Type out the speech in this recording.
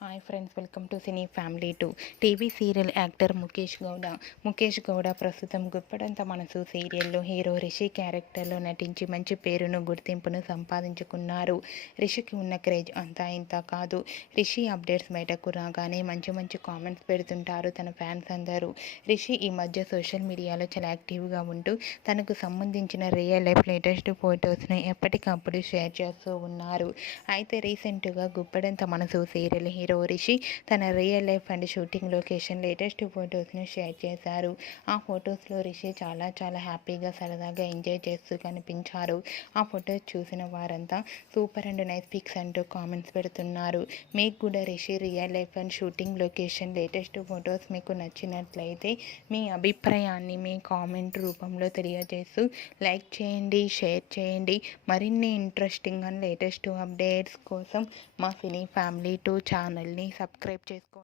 Hi friends, welcome to cine family two. TV serial actor Mukesh Gowda ప్రస్తుతం గుప్పడంత మనసు సీరియల్లో హీరో రిషి క్యారెక్టర్లో నటించి మంచి పేరును గుర్తింపును సంపాదించుకున్నారు. రిషికి ఉన్న క్రేజ్ అంతా ఇంత కాదు. రిషి అప్డేట్స్ బయటకు రాగానే మంచి కామెంట్స్ పెడుతుంటారు తన ఫ్యాన్స్ అందరూ. రిషి ఈ మధ్య సోషల్ మీడియాలో చాలా యాక్టివ్గా ఉంటూ తనకు సంబంధించిన రియల్ లైఫ్ లేటెస్ట్ ఫొటోస్ను ఎప్పటికప్పుడు షేర్ చేస్తూ ఉన్నారు. అయితే రీసెంట్గా గుప్పడంత మనసు సీరియల్ హీరో రిషి తన real life and shooting location latest ఫొటోస్ను షేర్ చేశారు. ఆ ఫొటోస్లో రిషి చాలా హ్యాపీగా సరదాగా ఎంజాయ్ చేస్తూ కనిపించారు. ఆ ఫొటోస్ చూసిన వారంతా సూపర్ అండ్ నైస్ పిక్స్ అంటూ కామెంట్స్ పెడుతున్నారు. మీకు కూడా Rishi real life and shooting location latest photos మీకు నచ్చినట్లయితే మీ అభిప్రాయాన్ని మీ కామెంట్ రూపంలో తెలియజేస్తూ లైక్ చేయండి, షేర్ చేయండి. మరిన్ని ఇంట్రెస్టింగ్ అండ్ లేటెస్ట్ అప్డేట్స్ కోసం మా సినీ ఫ్యామిలీ 2 ఛానల్ని సబ్స్క్రైబ్ చేసుకోండి.